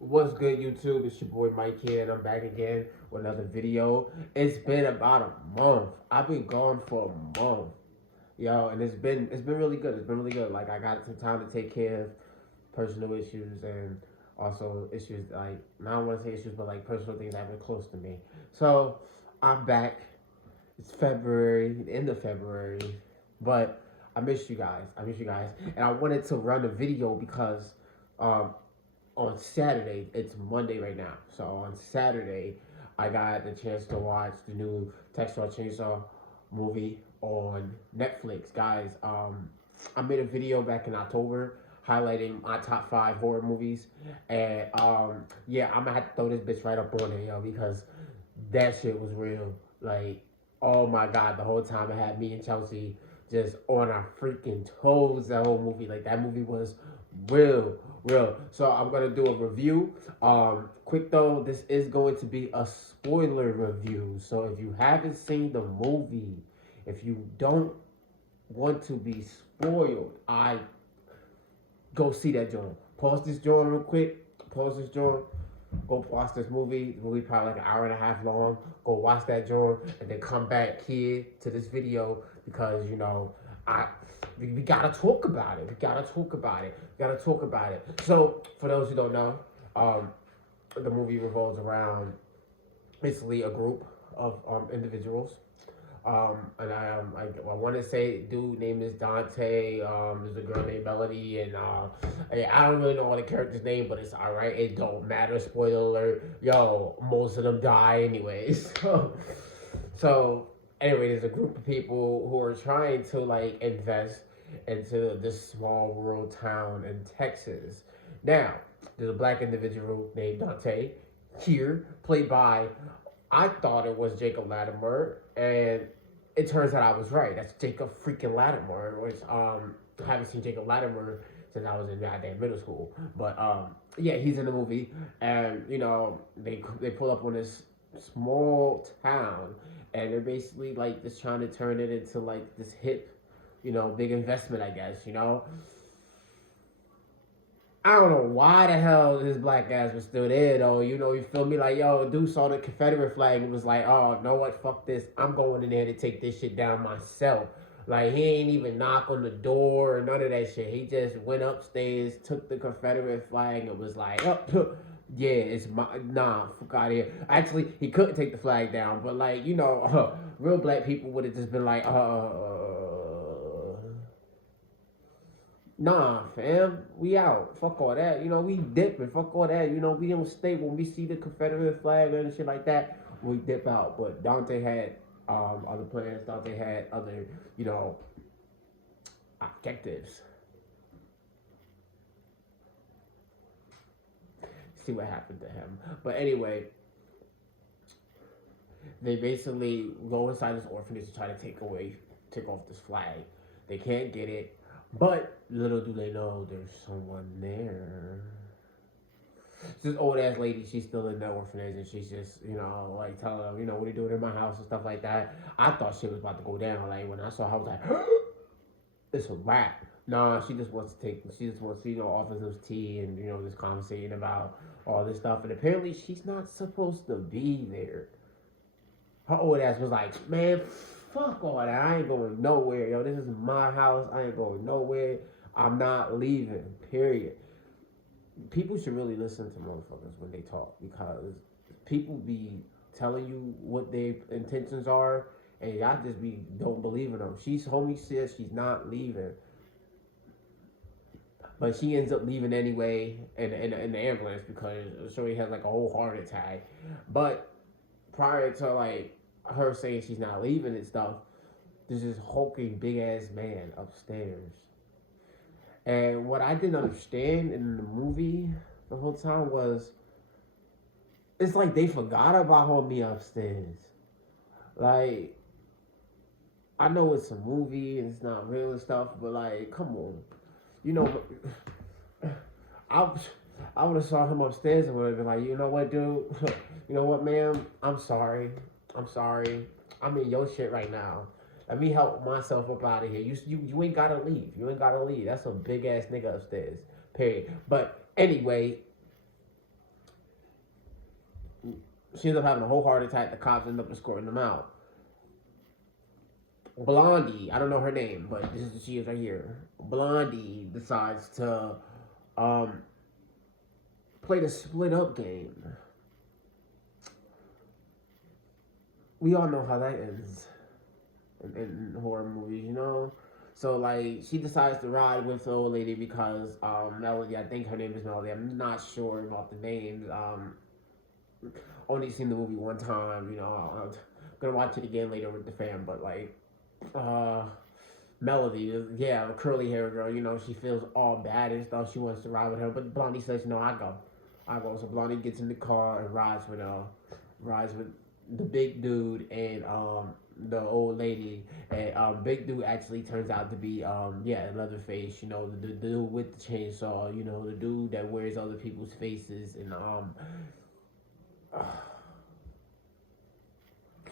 What's good, YouTube? It's your boy Mike here, and I'm back again with another video. It's been about a month. I've been gone for a month, yo, and it's been really good. It's been really good. Like I got some time to take care of personal issues and also issues like I don't want to say issues, but like personal things that have been close to me. So I'm back. It's February, the end of February, but I miss you guys. I miss you guys, and I wanted to run a video because um, on Saturday, it's Monday right now. So on Saturday, I got the chance to watch the new Texas Chainsaw movie on Netflix. Guys, I made a video back in October highlighting my top 5 horror movies. And yeah, I'm gonna have to throw this bitch right up on there, yo, because that shit was real. Like, oh my god, the whole time it had me and Chelsea just on our freaking toes the whole movie. Like that movie was real, real. So I'm gonna do a review. Quick though, this is going to be a spoiler review. So if you haven't seen the movie, if you don't want to be spoiled, I go see that joint. Pause this joint real quick. Pause this joint. Go watch this movie. The movie probably like an hour and a half long. Go watch that joint and then come back here to this video because I we gotta talk about it. We gotta talk about it. We gotta talk about it. So for those who don't know, the movie revolves around basically a group of individuals. And I want to say dude name is Dante. There's a girl named Melody, and I don't really know all the characters' name, but it's all right. It don't matter. Spoiler alert. Yo, most of them die anyways. So anyway, there's a group of people who are trying to like invest into this small rural town in Texas. Now, there's a black individual named Dante here, played by I thought it was Jacob Latimer, and it turns out I was right. That's Jacob freaking Latimer, which I haven't seen Jacob Latimer since I was in goddamn middle school. But yeah, he's in the movie, and they pull up on this small town, and they're basically like just trying to turn it into like this hip, big investment, I guess. I don't know why the hell this black ass was still there though. You feel me? Like, yo, dude saw the Confederate flag and was like, oh, you know what? Fuck this. I'm going in there to take this shit down myself. Like, he ain't even knock on the door or none of that shit. He just went upstairs, took the Confederate flag, and was like, oh, yeah, it's my, nah, fuck out of here. Actually, he couldn't take the flag down, but like, real black people would have just been like, nah, fam, we out. Fuck all that. We dipping. Fuck all that. We don't stay when we see the Confederate flag and shit like that. We dip out. But Dante had other plans. Dante had other, objectives. See what happened to him. But anyway, they basically go inside this orphanage to try to take off this flag. They can't get it. But little do they know there's someone there. This old ass lady, she's still in the orphanage and she's just, like telling them, what are you doing in my house and stuff like that. I thought shit was about to go down. Like when I saw her, I was like, it's a wrap. Nah, she just wants to, offer them tea and, just conversating about all this stuff. And apparently she's not supposed to be there. Her old ass was like, man, fuck all that. I ain't going nowhere, yo. This is my house. I ain't going nowhere. I'm not leaving, period. People should really listen to motherfuckers when they talk because people be telling you what their intentions are and y'all just don't believe in them. Homie says she's not leaving. But she ends up leaving anyway in the ambulance because Shorty has like a whole heart attack. But prior to like her saying she's not leaving and stuff, there's this hulking big ass man upstairs. And what I didn't understand in the movie the whole time was it's like they forgot about homie upstairs. Like, I know it's a movie and it's not real and stuff, but like, come on. I I would have saw him upstairs and would have been like, you know what, dude? You know what, ma'am? I'm sorry. I'm in your shit right now. Let me help myself up out of here. You ain't gotta leave. You ain't gotta leave. That's a big ass nigga upstairs. Period. But anyway, She ends up having a whole heart attack. The cops end up escorting them out. Blondie, I don't know her name, but this is she is right here. Blondie decides to um, play the split up game. We all know how that ends in horror movies, you know. So like she decides to ride with the old lady because Melody, I think her name is Melody. I'm not sure about the names. Only seen the movie one time, you know. I'm gonna watch it again later with the fam, but like uh Melody, yeah, a curly hair girl, you know, she feels all bad and stuff. She wants to ride with her, but Blondie says, no, I go. I go. So Blondie gets in the car and rides with the big dude and the old lady. And big dude actually turns out to be yeah, Leatherface, you know, the dude with the chainsaw, you know, the dude that wears other people's faces and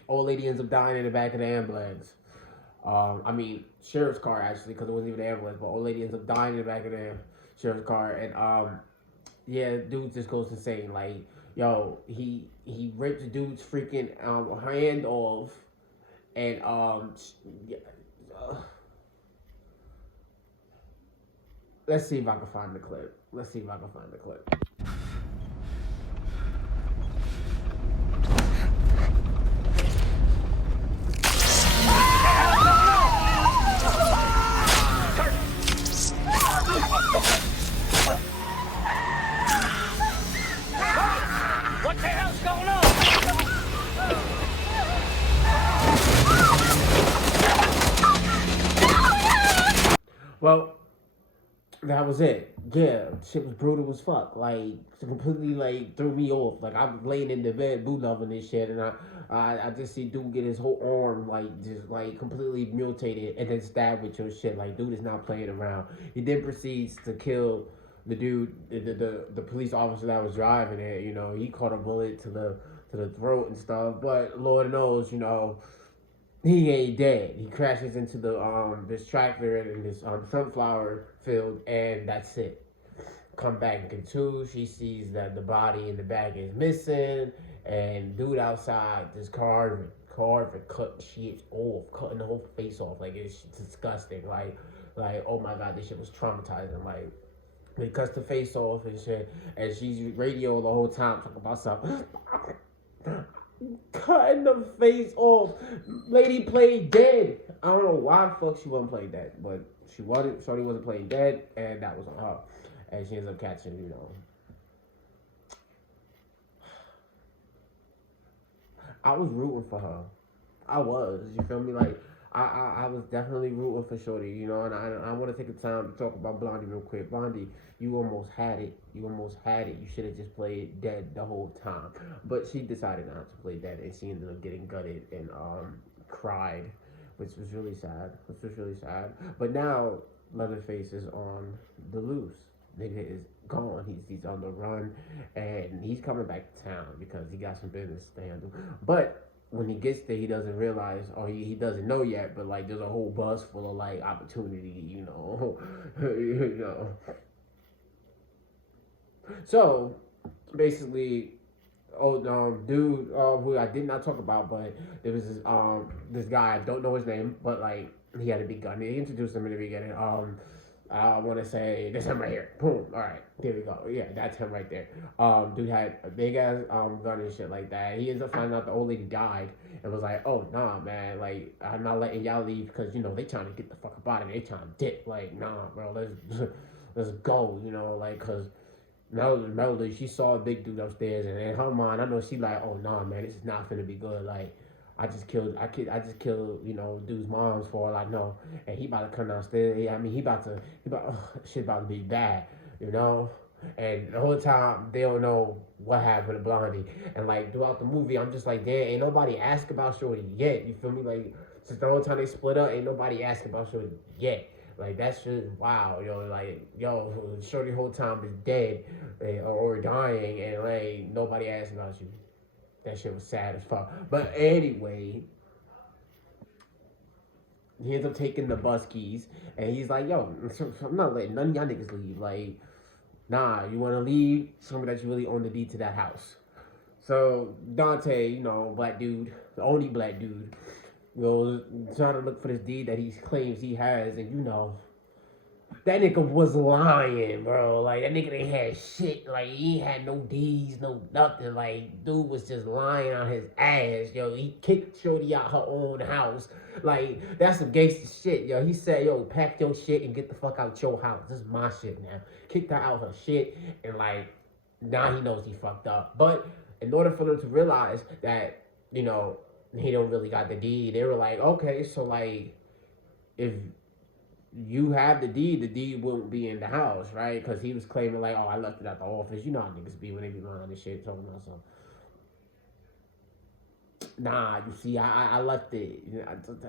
old lady ends up dying in the back of the ambulance. I mean, sheriff's car actually, because it wasn't even an ambulance. But old lady ends up dying in the back of the sheriff's car, and yeah, dude just goes insane. Like, yo, he rips dude's freaking hand off, and yeah, uh, let's see if I can find the clip. Let's see if I can find the clip. What the hell's going on? Well, that was it. Yeah, shit was brutal as fuck. Like, it completely like threw me off. Like, I was laying in the bed, boo loving this shit, and I just see dude get his whole arm like just like completely mutated and then stabbed with your shit. Like, dude is not playing around. He then proceeds to kill the dude, the police officer that was driving it. You know, he caught a bullet to the throat and stuff. But Lord knows, you know, he ain't dead. He crashes into the this tractor in this sunflower field, and that's it. Come back in two, she sees that the body in the bag is missing, and dude outside just carving, cut shit off, cutting the whole face off. Like, it's disgusting. Like oh my god, this shit was traumatizing. Like, he cuts the face off and shit, and she's radio the whole time talking about something. Cutting the face off. Lady played dead. I don't know why the fuck she wasn't playing dead, but she wasn't. Shorty wasn't playing dead, and that was on her. And she ends up catching, you know. I was rooting for her. I was. You feel me? Like, I was definitely rooting for Shorty, you know, and I want to take the time to talk about Blondie real quick. Blondie, you almost had it. You almost had it. You should have just played dead the whole time. But she decided not to play dead, and she ended up getting gutted and cried, which was really sad. But now Leatherface is on the loose. Nigga is gone. He's on the run, and he's coming back to town because he got some business to handle. But when he gets there, he doesn't realize, or he doesn't know yet, but like there's a whole bus full of like opportunity, you know, you know. So basically, dude, who I did not talk about, but there was this guy, I don't know his name, but like he had a big gun. He introduced him in the beginning. I want to say this him right here. Boom. All right, there we go. Yeah, that's him right there. Dude had a big ass gun and shit like that. He ends up finding out the old lady died and was like, "Oh nah, man. Like I'm not letting y'all leave because you know they trying to get the fuck up out of here. They trying to dip. Like nah, bro. Let's go. You know, like cause." Melody, she saw a big dude upstairs, and in her mind, I know she like, oh nah, man, this is not finna be good. Like, I just killed, you know, dude's mom's for all I know, and he about to come downstairs. Yeah, I mean, shit about to be bad, you know. And the whole time they don't know what happened to Blondie, and like throughout the movie, I'm just like, damn, ain't nobody asked about Shorty yet. You feel me? Like since the whole time they split up, ain't nobody asked about Shorty yet. Like that shit, wow, yo, like yo, Shorty whole time is dead or dying, and like nobody asked about you. That shit was sad as fuck. But anyway, he ends up taking the bus keys, and he's like, yo, I'm not letting none of y'all niggas leave. Like, nah, you want to leave? Show me that you really own the deed to that house. So Dante, black dude, the only black dude, goes trying to look for this deed that he claims he has, and that nigga was lying, bro. Like, that nigga ain't had shit. Like, he ain't had no D's, no nothing. Like, dude was just lying on his ass, yo. He kicked Shorty out her own house. Like, that's some gangster shit, yo. He said, yo, pack your shit and get the fuck out your house. This is my shit now. Kicked her out her shit, and, like, now he knows he fucked up. But in order for them to realize that, he don't really got the deed, they were like, okay, so, like, if you have the deed wouldn't be in the house, right? Because he was claiming, like, oh, I left it at the office. You know how niggas be when they be lying and shit, talking about something. Nah, you see, I left it.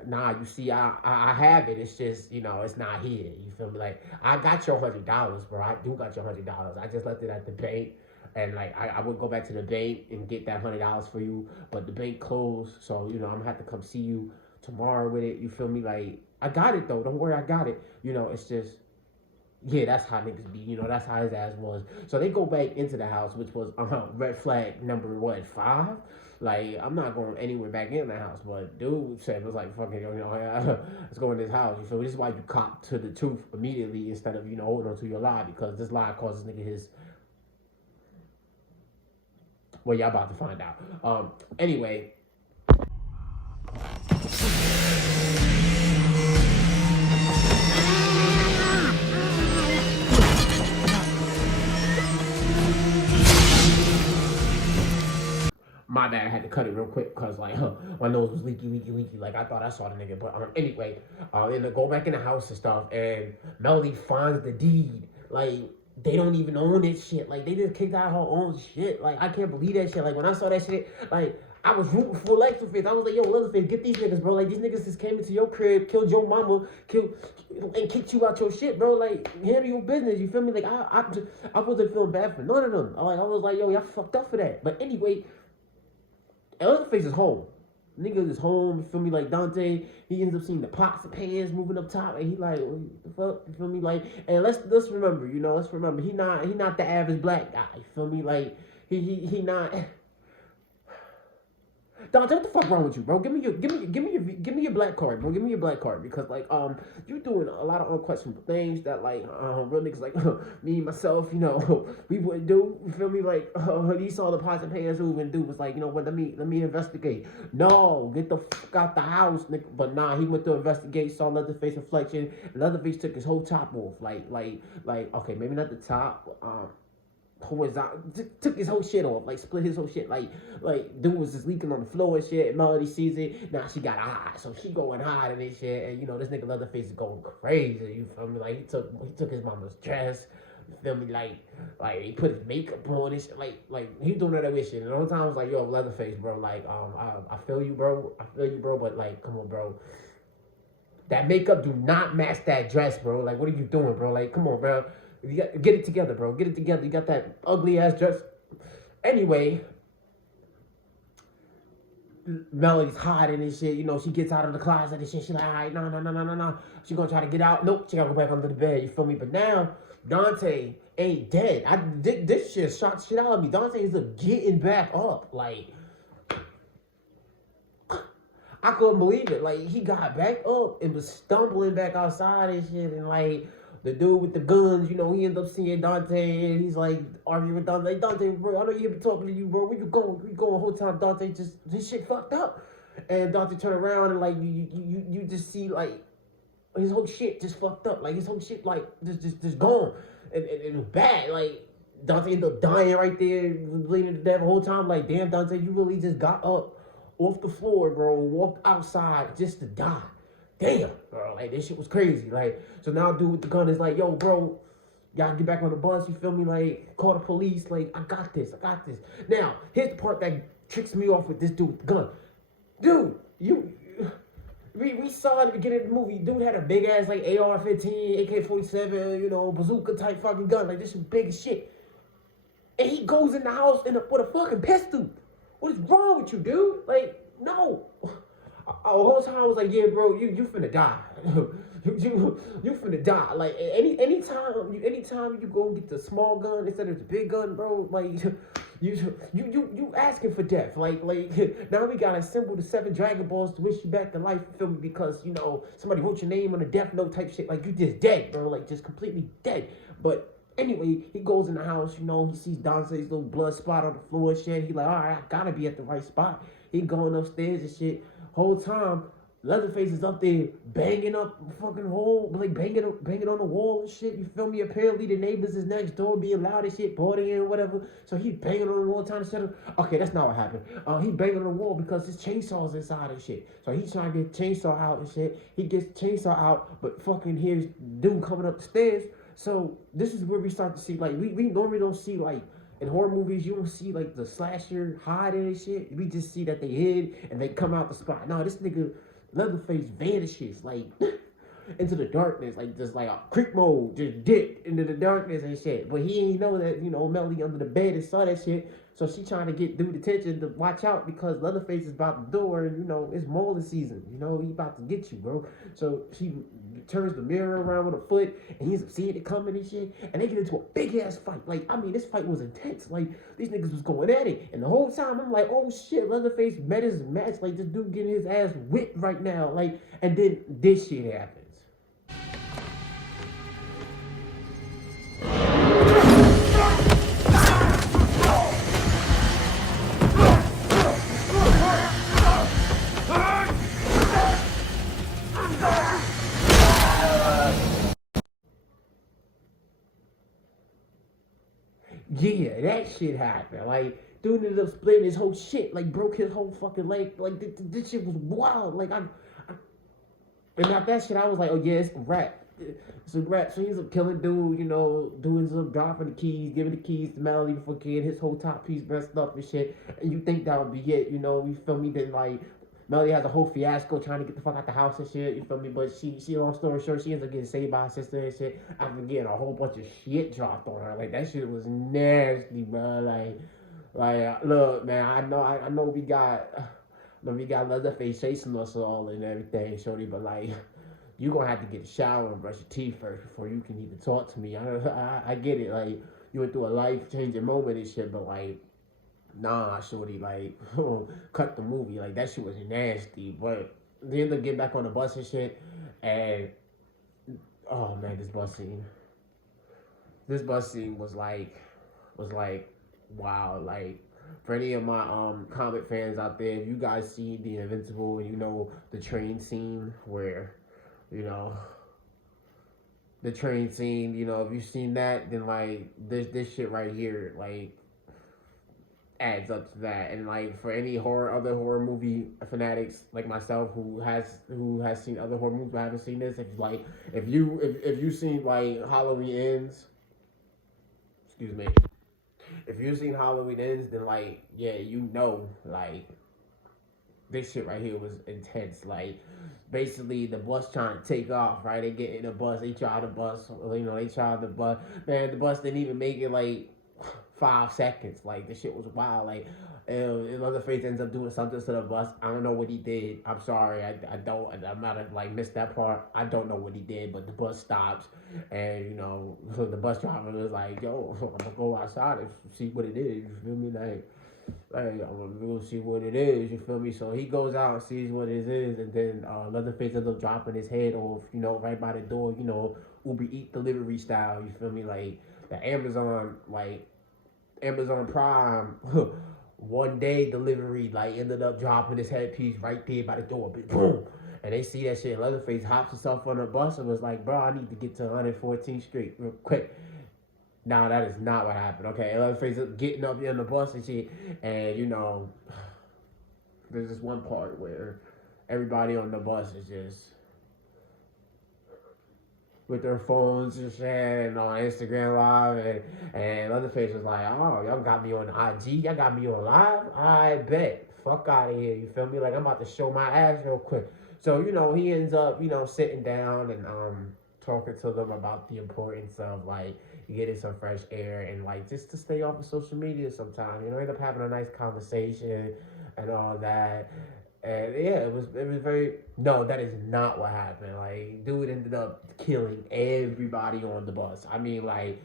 Nah, you see, I have it. It's just, it's not here. You feel me? Like, I got your $100, bro. I do got your $100. I just left it at the bank. And, like, I would go back to the bank and get that $100 for you. But the bank closed. So, I'm going to have to come see you tomorrow with it. You feel me? Like, I got it, though. Don't worry, I got it. It's just, yeah, that's how niggas be. That's how his ass was. So they go back into the house, which was red flag number, 5? Like, I'm not going anywhere back in the house. But dude said, it was like, fucking, let's go in this house. So this is why you cop to the truth immediately instead of, holding on to your lie. Because this lie causes nigga his... Well, y'all about to find out. Anyway... My bad, I had to cut it real quick because, like, my nose was leaky. Like, I thought I saw the nigga. But anyway, then they go back in the house and stuff, and Melody finds the deed. Like, they don't even own this shit. Like, they just kicked out her own shit. Like, I can't believe that shit. Like, when I saw that shit, like, I was rooting for Leatherface. I was like, yo, Leatherface, get these niggas, bro. Like, these niggas just came into your crib, killed your mama, and kicked you out your shit, bro. Like, handle your business. You feel me? Like, I wasn't feeling bad for none of them. I was like, yo, y'all fucked up for that. But anyway... Leatherface is home. Nigga is home, you feel me? Like, Dante, he ends up seeing the pots and pans moving up top, and he like, what the fuck? You feel me? Like, and let's remember, he not the average black guy. You feel me? Like, he not. Dante, what the fuck wrong with you, bro? Give me your black card, bro. Give me your black card because, like, you doing a lot of unquestionable things that, like, real niggas like me myself, we wouldn't do. You feel me? Like, he saw the pots and pans move, and dude was like, you know what? Let me investigate. No, get the fuck out the house, nigga. But nah, he went to investigate, saw Leatherface reflection, and Leatherface took his whole top off, like, okay, maybe not the top, horizontal, took his whole shit off, like split his whole shit, like dude was just leaking on the floor and shit. Melody sees it, now she got eyes, so she going hide and shit, and this nigga Leatherface is going crazy. You feel me? Like he took his mama's dress. You feel me? Like he put his makeup on and shit. Like he doing that other shit. And all the time I was like, yo, Leatherface, bro. Like I feel you, bro. But like, come on, bro. That makeup do not match that dress, bro. Like, what are you doing, bro? Like, come on, bro. You got, get it together, bro. Get it together. You got that ugly ass dress. Anyway, Melody's hiding and shit. She gets out of the closet and shit. She's like, all right, no. She gonna try to get out. Nope, she gotta go back under the bed. You feel me? But now, Dante ain't dead. This shit shocked shit out of me. Dante is getting back up. Like, I couldn't believe it. Like, he got back up and was stumbling back outside and shit. And, like, the dude with the guns, he ended up seeing Dante, and he's like arguing with Dante. Like, Dante, bro, I know you been talking to you, bro. Where you going? Where you going? The whole time, Dante just this shit fucked up. And Dante turned around and like you just see like his whole shit just fucked up. Like his whole shit like just gone. And it was bad. Like Dante ended up dying right there, bleeding to death the whole time. Like, damn, Dante, you really just got up off the floor, bro, walked outside just to die. Damn, bro, like, this shit was crazy. Like, so now dude with the gun is like, yo, bro, y'all get back on the bus, you feel me? Like, call the police, like, I got this. Now, here's the part that tricks me off with this dude with the gun. Dude, we saw at the beginning of the movie, dude had a big ass, like, AR-15, AK-47, bazooka type fucking gun. Like, this is big as shit. And he goes in the house with a fucking pistol. What is wrong with you, dude? Like, no. The whole time I was like, yeah, bro, you finna die. you finna die. Like, anytime you go and get the small gun instead of the big gun, bro, like, You asking for death. Like now we gotta assemble the 7 Dragon Balls to wish you back to life, you feel me? Because somebody wrote your name on a death note type shit. Like you just dead, bro. Like just completely dead. But anyway, he goes in the house, he sees Dante's little blood spot on the floor and shit. He like, all right, I gotta be at the right spot. He going upstairs and shit. Whole time, Leatherface is up there banging up fucking hole, like banging on the wall and shit. You feel me? Apparently the neighbors is next door being loud and shit, partying or whatever. So he banging on the wall trying to set him. Okay, that's not what happened. He banging on the wall because his chainsaw's inside and shit. So he's trying to get chainsaw out and shit. He gets chainsaw out, but fucking here's dude coming up the stairs. So this is where we start to see, like, we normally don't see, like, in horror movies, you don't see, like, the slasher hiding and shit. We just see that they hid and they come out the spot. No, this nigga Leatherface vanishes, like, into the darkness, like, just like a creep mode, just dipped into the darkness and shit. But he ain't know that, Melody under the bed and saw that shit. So she trying to get dude attention to watch out because Leatherface is about to do her, and it's molding season. He about to get you, bro. So she turns the mirror around with a foot, and he's seeing it coming and shit. And they get into a big ass fight. Like, I mean, this fight was intense. Like, these niggas was going at it, and the whole time I'm like, oh shit, Leatherface met his match. Like, this dude getting his ass whipped right now. Like, and then this shit happens. Yeah, that shit happened. Like, dude ended up splitting his whole shit. Like, broke his whole fucking leg. Like, this shit was wild. Like, and after that shit, I was like, oh yeah, it's a rap. It's a rap. So he's a killing dude, doing some dropping the keys, giving the keys to Melody before getting his whole top piece messed up and shit. And you think that would be it, you feel me? Then, like, Melody has a whole fiasco trying to get the fuck out the house and shit, you feel me? But she long story short, she ends up getting saved by her sister and shit after getting a whole bunch of shit dropped on her. Like, that shit was nasty, bro. Like, look, man, I know we got Leatherface chasing us all and everything, shorty, but like, you gonna have to get a shower and brush your teeth first before you can even talk to me. I get it, like, you went through a life-changing moment and shit, but like, nah, shorty, like, cut the movie. Like, that shit was nasty. But they ended up getting back on the bus and shit. And, oh, man, this bus scene was like, wow. Like, for any of my comic fans out there, if you guys see The Invincible and the train scene where, the train scene, if you've seen that, then, like, this shit right here, like, adds up to that. And like, for any other horror movie fanatics like myself who has seen other horror movies but haven't seen this, if you've seen like Halloween Ends, excuse me, if you've seen Halloween Ends, then like, yeah, like, this shit right here was intense. Like, basically the bus trying to take off, right? They get in the bus, they try the bus, man, the bus didn't even make it like 5 seconds. Like, this shit was wild. Like, Leatherface ends up doing something to the bus. I don't know what he did. I'm sorry. I might have like missed that part. I don't know what he did, but the bus stops, and the bus driver was like, "Yo, I'm gonna go outside and see what it is." You feel me? Like I'm gonna go see what it is. You feel me? So he goes out and sees what it is, and then Leatherface ends up dropping his head off, right by the door. Uber Eat delivery style. You feel me? Like the Amazon Prime one day delivery, like, ended up dropping his headpiece right there by the door. Boom. And they see that shit. Leatherface hops himself on the bus and was like, bro, I need to get to 114th Street real quick. Nah, that is not what happened. Okay, Leatherface getting up in the bus and shit. And, there's this one part where everybody on the bus is just with their phones and shit and on Instagram Live, and Leatherface was like, oh, y'all got me on IG, y'all got me on live? I bet. Fuck out of here, you feel me? Like, I'm about to show my ass real quick. So, he ends up, sitting down and talking to them about the importance of, like, getting some fresh air and, like, just to stay off of social media sometime. End up having a nice conversation and all that. And yeah, it was very, no, that is not what happened. Like, dude ended up killing everybody on the bus. I mean, like,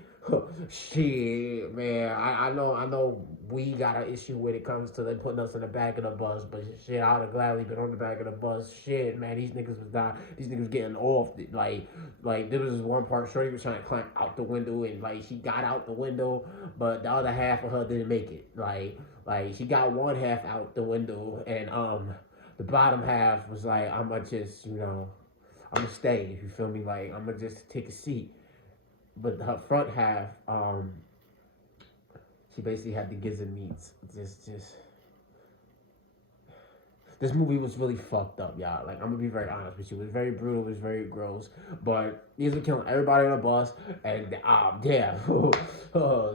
shit, man, I know we got an issue when it comes to them putting us in the back of the bus. But shit, I'd have gladly been on the back of the bus. Shit, man, these niggas was not. These niggas getting off. Like there was this one part. Shorty was trying to climb out the window, and like she got out the window, but the other half of her didn't make it. Like she got one half out the window, and the bottom half was like, I'ma just I'ma stay. You feel me? Like I'ma just take a seat. But her front half, she basically had the gizzard meats. Just this movie was really fucked up, y'all. Like I'm gonna be very honest with you. It was very brutal. It was very gross. But these were killing everybody on the bus, and yeah,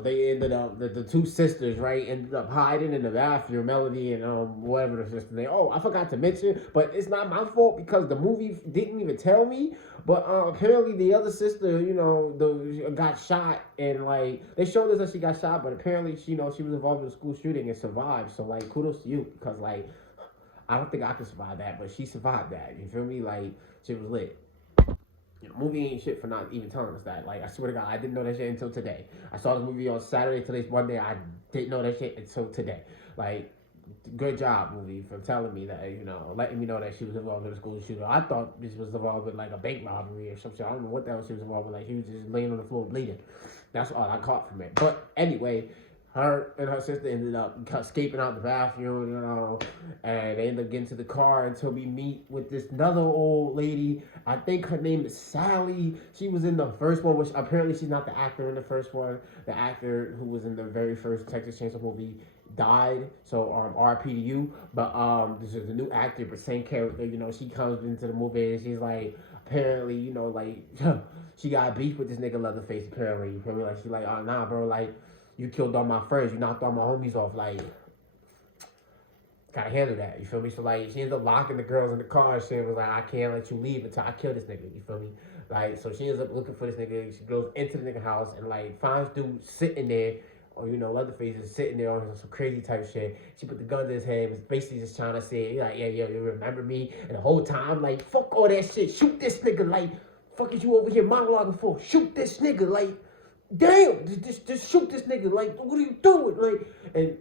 they ended up the two sisters, right, ended up hiding in the bathroom. Melody and whatever the sister name. Oh, I forgot to mention, but it's not my fault because the movie didn't even tell me. But apparently the other sister, got shot, and like they showed us that she got shot, but apparently she was involved in a school shooting and survived. So like kudos to you because like. I don't think I could survive that, but she survived that. You feel me? Like, shit was lit. Movie ain't shit for not even telling us that. Like, I swear to God, I didn't know that shit until today. I saw this movie on Saturday. Today's Monday. I didn't know that shit until today. Like, good job, movie, for telling me that, letting me know that she was involved in a school shooter. I thought this was involved in, like, a bank robbery or some shit. I don't know what the hell she was involved with. Like, she was just laying on the floor bleeding. That's all I caught from it. But anyway, her and her sister ended up escaping out the bathroom, and they ended up getting to the car until we meet with this another old lady. I think her name is Sally. She was in the first one, which apparently she's not the actor in the first one. The actor who was in the very first Texas Chainsaw movie died, so RP to you. But this is a new actor, but same character. She comes into the movie and she's like, apparently, like she got beef with this nigga Leatherface. Apparently, you feel me? Like she like, oh nah, bro, like. You killed all my friends. You knocked all my homies off. Like, gotta handle that. You feel me? So, like, she ended up locking the girls in the car. And she was like, I can't let you leave until I kill this nigga. You feel me? Like, so she ends up looking for this nigga. She goes into the nigga house and, like, finds dude sitting there. Or, Leatherface is sitting there on some crazy type shit. She put the gun to his head. Was basically just trying to say, like, yeah, you remember me? And the whole time, like, fuck all that shit. Shoot this nigga. Like, fuck is you over here monologuing for? Shoot this nigga. Like, damn, just shoot this nigga. Like, what are you doing? Like, and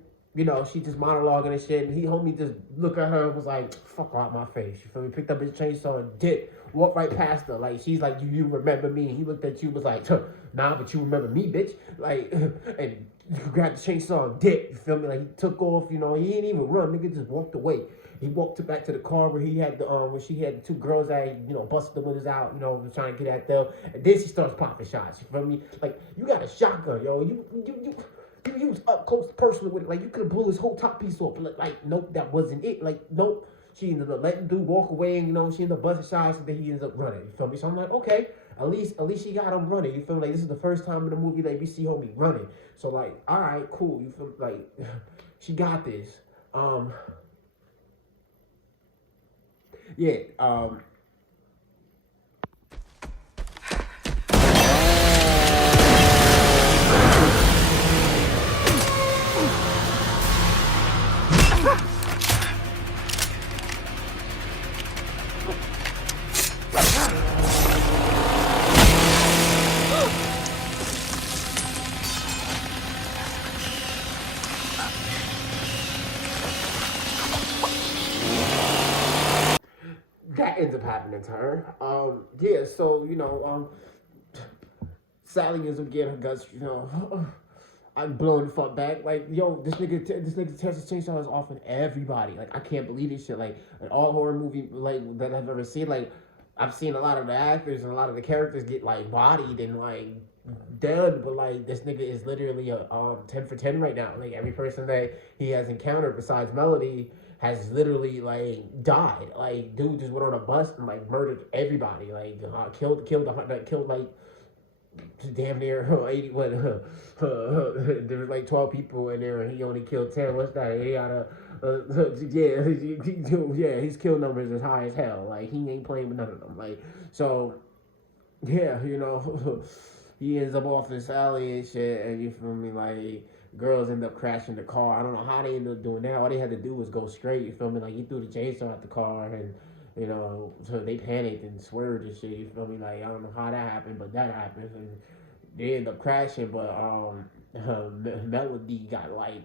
she just monologuing and shit. And homie just look at her and was like, fuck out my face. You feel me? Picked up his chainsaw and dipped. Walked right past her. Like, she's like, you remember me? And he looked at you and was like, nah, but you remember me, bitch. Like, and grabbed the chainsaw and dipped. You feel me? Like, he took off, he didn't even run. Nigga just walked away. He walked back to the car where he had where she had the two girls that busted the windows out, was trying to get at them, and then she starts popping shots. You feel me? Like, you got a shotgun, yo. You was up close personal with it. Like, you could have blew his whole top piece off. But like, nope, that wasn't it. Like, nope. She ended up letting dude walk away, and she ended up busting shots, and then he ends up running. You feel me? So I'm like, okay, at least she got him running. You feel me? Like, this is the first time in the movie that we see homie running. So like, all right, cool. You feel me? Like, she got this. Yeah, that ends up happening to her. Yeah, so, Sally ends up getting her guts, I'm blowing the fuck back. Like, yo, this nigga Texas Chainsaw is offing everybody. Like, I can't believe this shit. Like, an all horror movie, like, that I've ever seen, like, I've seen a lot of the actors and a lot of the characters get, like, bodied and, like, dead, but, like, this nigga is literally a 10 for 10 right now. Like, every person that he has encountered besides Melody has literally, like, died. Like, dude just went on a bus and, like, murdered everybody. Like, killed, like, damn near 80. What? There was like 12 people in there, and he only killed 10. What's that? He got yeah, his kill numbers is high as hell. Like, he ain't playing with none of them. Like, so yeah, he ends up off this alley and shit, and you feel me? Like, girls end up crashing the car. I don't know how they ended up doing that. All they had to do was go straight. You feel me? Like, he threw the chainsaw at the car, and so they panicked and swerved and shit. You feel me? Like, I don't know how that happened, but that happened, and they end up crashing. But Melody got like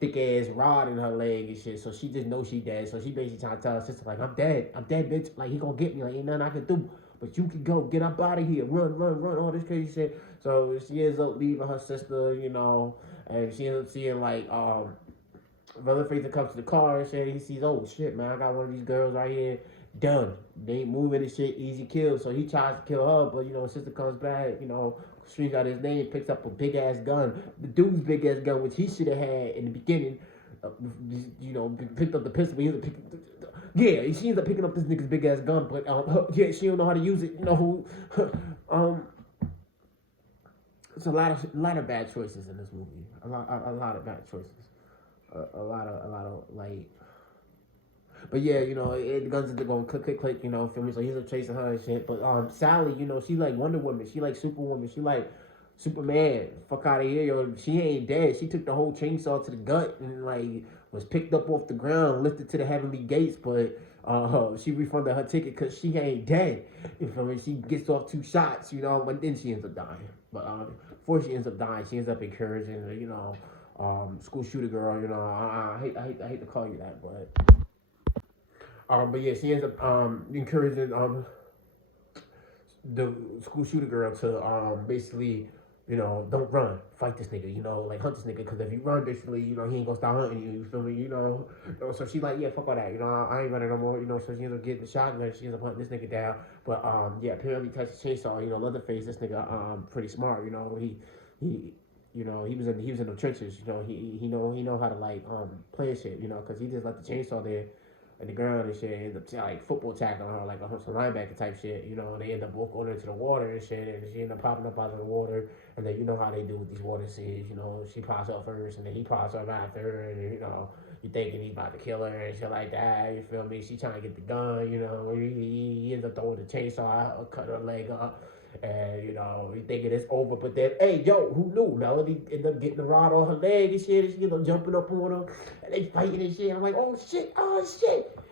thick ass rod in her leg and shit, so she just knows she dead. So she basically trying to tell her sister like, I'm dead, bitch. Like he gonna get me, like ain't nothing I can do. But you can go, get up out of here, run, all this crazy shit. So she ends up leaving her sister, and she ends up seeing like Leatherface comes to the car and shit. He sees, oh shit, man, I got one of these girls right here. Done. They ain't moving and shit. Easy kill. So he tries to kill her, but sister comes back. Screams out his name, picks up a big ass gun. The dude's big ass gun, which he should have had in the beginning. Picked up the pistol. But he was yeah, she ends up picking up this nigga's big ass gun, but yeah, she don't know how to use it. It's a lot of bad choices in this movie. A lot of bad choices. A lot of like. But yeah, the guns are going click, feel me? So he's up chasing her and shit. But Sally, she like Wonder Woman, she like Superwoman, she like Superman. Fuck out of here, yo. She ain't dead. She took the whole chainsaw to the gut and like was picked up off the ground, lifted to the heavenly gates. But she refunded her ticket because she ain't dead. You feel me? She gets off 2 shots, but then she ends up dying. But before she ends up dying, she ends up encouraging, school shooter girl. I hate to call you that, but. But yeah, she ends up encouraging the school shooter girl to basically, don't run, fight this nigga, like hunt this nigga, because if you run, basically, he ain't gonna stop hunting you. You feel me? So she like, yeah, fuck all that, I ain't running no more. So she ends up getting the shotgun. She ends up hunting this nigga down. But yeah, apparently Texas Chainsaw, Leatherface, this nigga pretty smart. He he was in the trenches. He know how to like play shit. Because he just left the chainsaw there at the ground and shit, end up like football tackling her like a linebacker type shit. They end up both going into the water and shit, and she end up popping up out of the water. And then how they do with these water scenes. She pops up first, and then he pops up after, and you thinking he's about to kill her and shit like that. You feel me? She trying to get the gun. He ends up throwing the chainsaw out, cut her leg up. And you thinking it's over, but then hey, yo, who knew? Melody ended up getting the rod on her leg and shit, and she ended up jumping up on him, and they fighting and shit. I'm like, oh shit,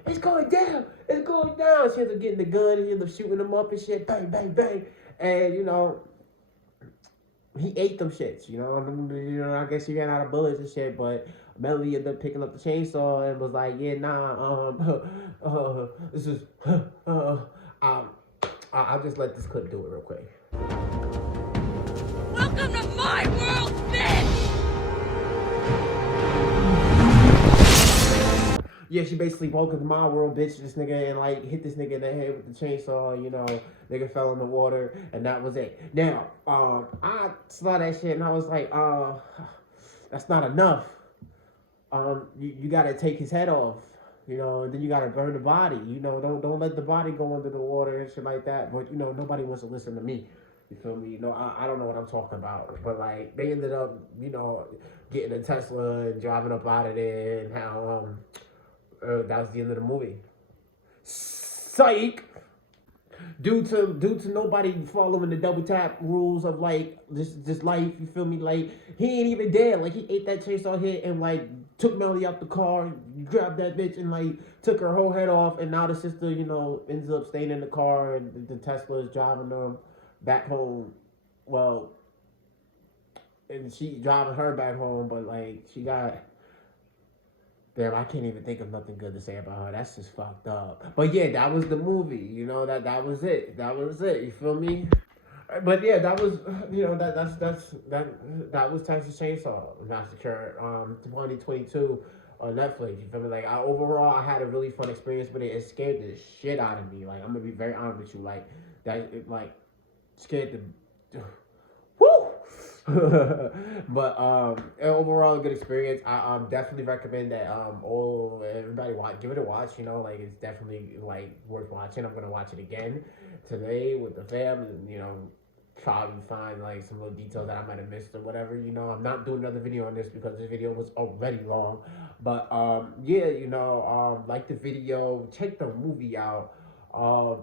it's going down. She ends up getting the gun, and she ends up shooting him up and shit, bang, bang, bang, and he ate them shits. I guess he ran out of bullets and shit, but Melody ended up picking up the chainsaw and was like, yeah, nah, this is, I'll just let this clip do it real quick. Welcome to my world, bitch! Yeah, she basically woke up to my world, bitch, this nigga, and like hit this nigga in the head with the chainsaw. Nigga fell in the water, and that was it. Now, I saw that shit and I was like, that's not enough. You gotta take his head off. And then you gotta burn the body. Don't let the body go under the water and shit like that. But nobody wants to listen to me. You feel me? I don't know what I'm talking about. But like they ended up, getting a Tesla and driving up out of there, and how that was the end of the movie. Psych. Due to nobody following the double tap rules of like this life, you feel me? Like he ain't even dead. Like he ate that chainsaw hit and like took Melody out the car, grabbed that bitch and like took her whole head off. And now the sister, ends up staying in the car, and the Tesla is driving them back home. Well, and she driving her back home, but like she got. Damn, I can't even think of nothing good to say about her. That's just fucked up. But yeah, that was the movie. That was it. That was it. You feel me? But yeah, that was that was Texas Chainsaw Massacre 2022 on Netflix. You feel me? Like overall, I had a really fun experience with it. It scared the shit out of me. Like I'm gonna be very honest with you. Like that, it, like scared the. Woo! But overall, a good experience. I definitely recommend that everybody give it a watch. Like it's definitely like worth watching. I'm gonna watch it again today with the fam, and probably find like some little details that I might have missed or whatever. I'm not doing another video on this because this video was already long. But yeah, like the video, check the movie out.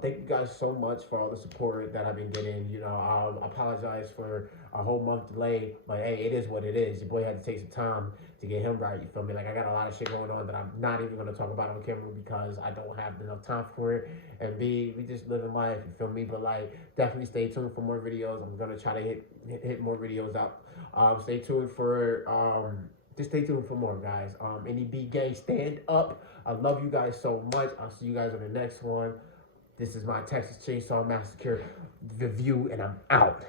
Thank you guys so much for all the support that I've been getting. I apologize for a whole month delay, but hey, it is what it is. Your boy had to take some time to get him right. You feel me? Like I got a lot of shit going on that I'm not even gonna talk about on camera because I don't have enough time for it. And B, we just living life. You feel me? But like, definitely stay tuned for more videos. I'm gonna try to hit more videos up. Stay tuned for just stay tuned for more, guys. Any B gang, stand up. I love you guys so much. I'll see you guys on the next one. This is my Texas Chainsaw Massacre review, and I'm out.